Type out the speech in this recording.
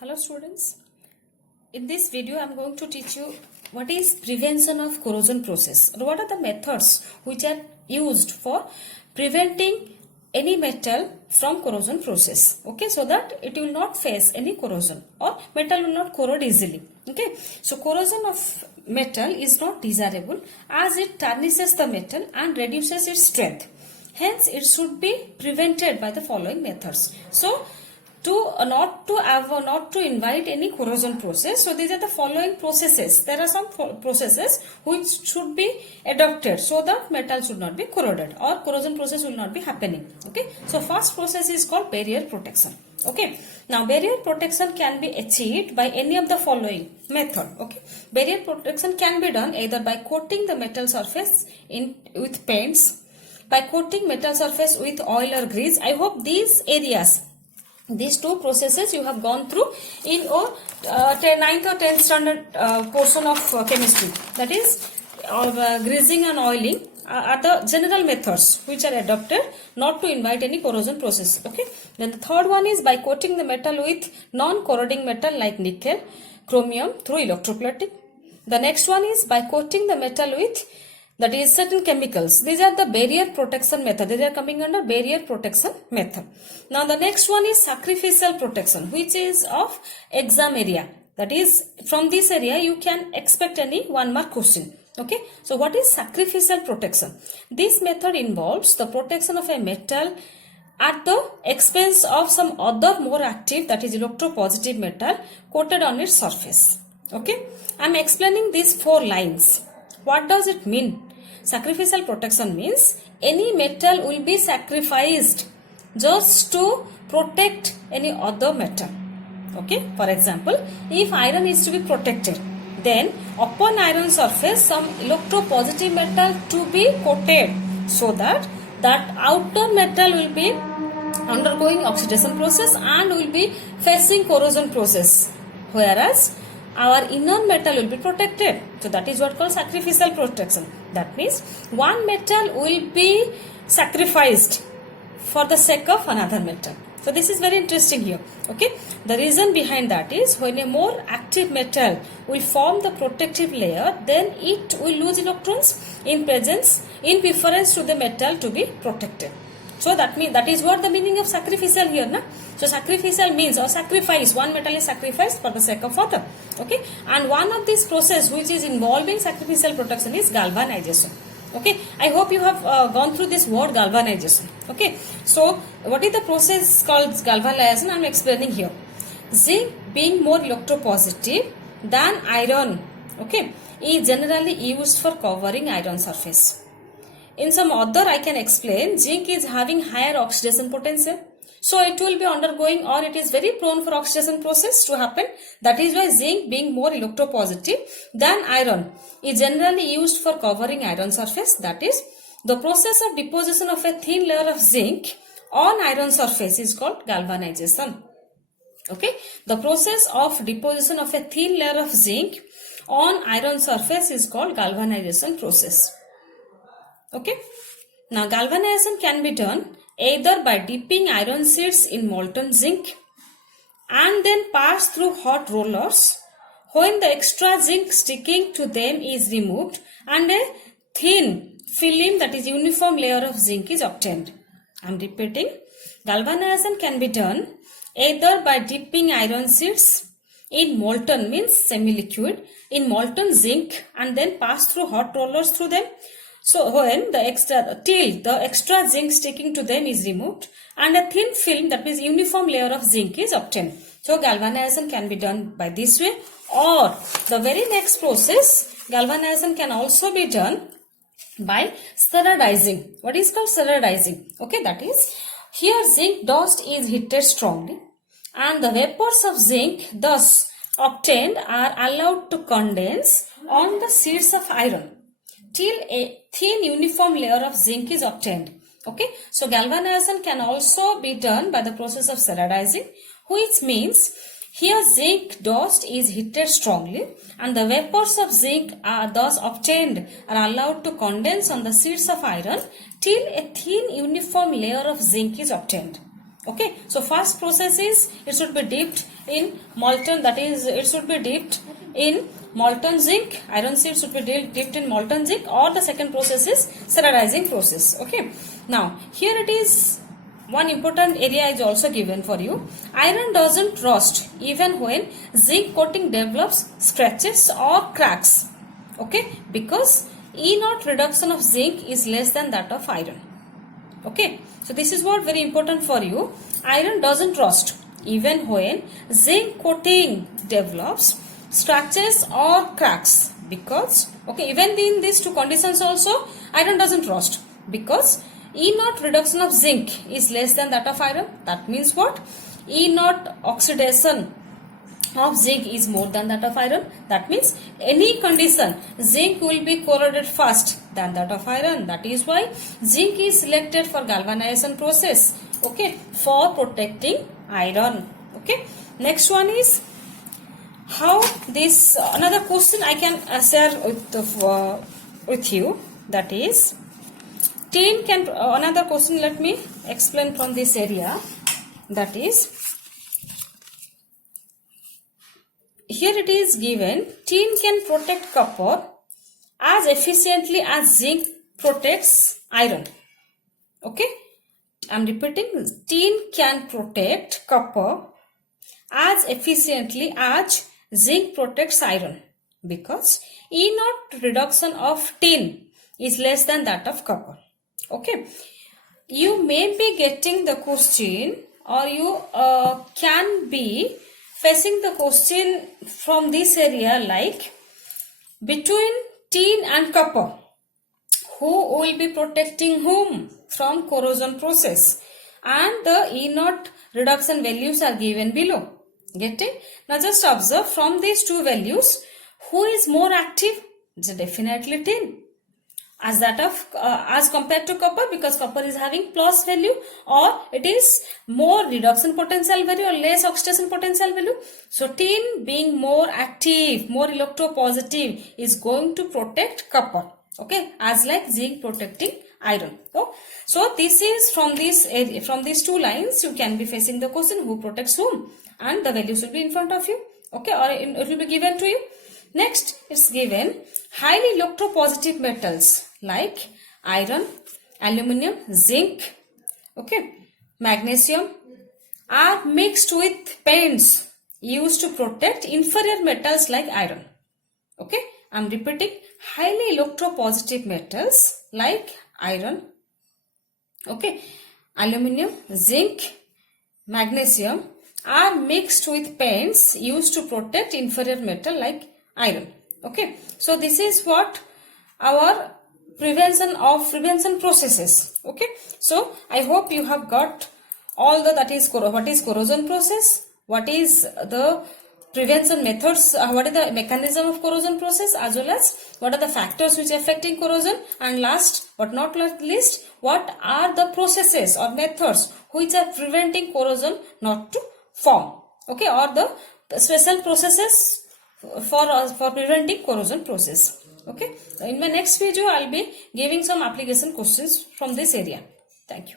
Hello students, in this video I am going to teach you what is prevention of corrosion process or what are the methods which are used for preventing any metal from corrosion process, okay, so that it will not face any corrosion or metal will not corrode easily. Okay, so corrosion of metal is not desirable as it tarnishes the metal and reduces its strength. Hence it should be prevented by the following methods. So not to invite any corrosion process. So these are the following processes. There are some processes which should be adopted so that metal should not be corroded or corrosion process will not be happening. Okay. So first process is called barrier protection. Okay. Now barrier protection can be achieved by any of the following method. Okay. Barrier protection can be done either by coating the metal surface with paints, by coating metal surface with oil or grease. I hope these two processes you have gone through in your 9th or 10th standard portion of chemistry. That is greasing and oiling are the general methods which are adopted not to invite any corrosion process. Okay. Then the third one is by coating the metal with non-corroding metal like nickel, chromium through electroplating. The next one is by coating the metal with that is certain chemicals. These are the barrier protection method. These are coming under barrier protection method. Now the next one is sacrificial protection, which is of exam area. That is from this area you can expect any 1 mark question. Okay. So what is sacrificial protection? This method involves the protection of a metal at the expense of some other more active, that is electropositive metal coated on its surface. Okay. I am explaining these 4 lines. What does it mean? Sacrificial protection means any metal will be sacrificed just to protect any other metal. Okay. For example, if iron is to be protected, then upon iron surface some electropositive metal to be coated so that outer metal will be undergoing oxidation process and will be facing corrosion process, whereas our inner metal will be protected. So that is what called sacrificial protection. That means one metal will be sacrificed for the sake of another metal. So this is very interesting here. Okay. The reason behind that is when a more active metal will form the protective layer, then it will lose electrons in preference to the metal to be protected. So that is what the meaning of sacrificial here, na? So sacrificial means or sacrifice, one metal is sacrificed for the sake of other. Okay. And one of these process which is involving sacrificial protection is galvanization. Okay. I hope you have gone through this word galvanization. Okay. So what is the process called galvanization? I am explaining here. Zinc being more electropositive than iron, okay, is generally used for covering iron surface. In some other I can explain, zinc is having higher oxidation potential. So it will be undergoing or it is very prone for oxidation process to happen. That is why zinc being more electropositive than iron is generally used for covering iron surface. That is, the process of deposition of a thin layer of zinc on iron surface is called galvanization. Okay. The process of deposition of a thin layer of zinc on iron surface is called galvanization process. Okay. Now galvanization can be done either by dipping iron sheets in molten zinc and then pass through hot rollers when the extra zinc sticking to them is removed and a thin film, that is uniform layer of zinc, is obtained. I am repeating, galvanization can be done either by dipping iron sheets in molten, means semi-liquid, in molten zinc and then pass through hot rollers through them. So when the extra zinc sticking to them is removed and a thin film, that means uniform layer of zinc, is obtained. So galvanization can be done by this way, or the very next process, galvanization can also be done by sterilizing. What is called sterilizing? Okay, that is, here zinc dust is heated strongly and the vapors of zinc thus obtained are allowed to condense on the sheets of iron till a thin uniform layer of zinc is obtained. Okay. So galvanization can also be done by the process of sterilizing, which means here zinc dust is heated strongly and the vapors of zinc are thus obtained are allowed to condense on the sheets of iron till a thin uniform layer of zinc is obtained. Okay, so first process is it should be dipped in molten, that is it should be dipped in molten zinc. Iron seed should be dipped in molten zinc, or the second process is sterilizing process. Okay, now here it is, one important area is also given for you. Iron doesn't rust even when zinc coating develops scratches or cracks. Okay, because E0 reduction of zinc is less than that of iron. Okay, so this is what very important for you. Iron doesn't rust even when zinc coating develops scratches or cracks, because okay, even in these two conditions also iron doesn't rust, because E0 reduction of zinc is less than that of iron. That means what? E0 oxidation of zinc is more than that of iron. That means any condition zinc will be corroded fast than that of iron. That is why zinc is selected for galvanization process, okay, for protecting iron. Okay, next one is how this, another question I can share with you, that is tin can, another question, let me explain from this area, that is here it is given, tin can protect copper as efficiently as zinc protects iron. Okay, I am repeating, tin can protect copper as efficiently as zinc protects iron, because E0 reduction of tin is less than that of copper. Okay, you may be getting the question, or you can be facing the question from this area, like between tin and copper, who will be protecting whom from corrosion process, and the E0 reduction values are given below. Getting? Now just observe from these two values, who is more active? It's definitely tin, as that of as compared to copper, because copper is having plus value, or it is more reduction potential value or less oxidation potential value. So tin being more active, more electropositive, is going to protect copper, okay, as like zinc protecting iron. So this is from this area, from these two lines you can be facing the question, who protects whom, and the values will be in front of you, okay, or it will be given to you. Next, it's given highly electropositive metals like iron, aluminium, zinc, okay, magnesium are mixed with paints used to protect inferior metals like iron. Okay, I am repeating, highly electropositive metals like iron, okay, aluminium, zinc, magnesium are mixed with paints used to protect inferior metal like iron. Okay, so this is what our prevention processes. Okay, so I hope you have got all the, that is what is corrosion process, what is the prevention methods, what is the mechanism of corrosion process, as well as what are the factors which are affecting corrosion, and last but not least, what are the processes or methods which are preventing corrosion not to form, okay, or the special processes for preventing corrosion process. Okay, in my next video I'll be giving some application questions from this area. Thank you.